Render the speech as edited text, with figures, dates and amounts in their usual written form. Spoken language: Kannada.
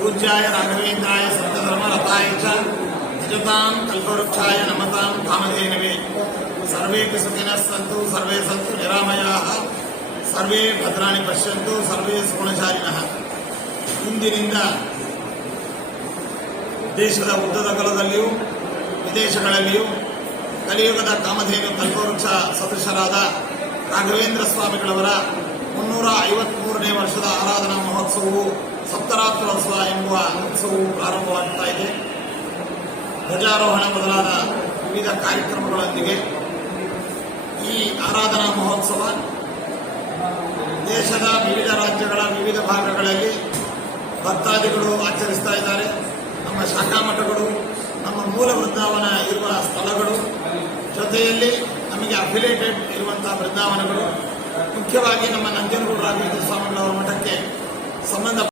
पूज्याय राघवेन्द्राय सत्यधर्मरताय च भजतां कल्पवृक्षाय नमतां कामधेनवे सर्वेपि सुखिनः सन्तु सर्वे सन्तु निरामयाः सर्वे ಭದ್ರಾಣಿ ಪಶ್ಯಂತು ಸರ್ವೇ ಸುಗುಣಶಾಲಿನಃ. ಇಂದಿನಿಂದ ದೇಶದ ಉದ್ದಗಲದಲ್ಲಿಯೂ ವಿದೇಶಗಳಲ್ಲಿಯೂ ಕಲಿಯುಗದ ಕಾಮಧೇನು ಕಲ್ಪವೃಕ್ಷ ಸದೃಶರಾದ ರಾಘವೇಂದ್ರ ಸ್ವಾಮಿಗಳವರ 353ನೇ ವರ್ಷದ ಆರಾಧನಾ ಮಹೋತ್ಸವವು ಸಪ್ತರಾತ್ರೋತ್ಸವ ಎಂಬುವ ಉತ್ಸವವು ಪ್ರಾರಂಭವಾಗ್ತಾ ಇದೆ. ಧ್ವಜಾರೋಹಣ ಮೊದಲಾದ ವಿವಿಧ ಕಾರ್ಯಕ್ರಮಗಳೊಂದಿಗೆ ಈ ಆರಾಧನಾ ಮಹೋತ್ಸವ ದೇಶದ ವಿವಿಧ ರಾಜ್ಯಗಳ ವಿವಿಧ ಭಾಗಗಳಲ್ಲಿ ಭಕ್ತಾದಿಗಳು ಆಚರಿಸ್ತಾ ಇದ್ದಾರೆ. ನಮ್ಮ ಶಾಖಾ ಮಠಗಳು, ನಮ್ಮ ಮೂಲ ವೃಂದಾವನ ಇರುವ ಸ್ಥಳಗಳು, ಜೊತೆಯಲ್ಲಿ ನಮಗೆ ಅಫಿಲಿಯೇಟೆಡ್ ಇರುವಂತಹ ವೃಂದಾವನಗಳು, ಮುಖ್ಯವಾಗಿ ನಮ್ಮ ನಂಜನಗೂಡು ರಾಘವೇಂದ್ರ ಸ್ವಾಮಿಗಳವರ ಮಠಕ್ಕೆ ಸಂಬಂಧ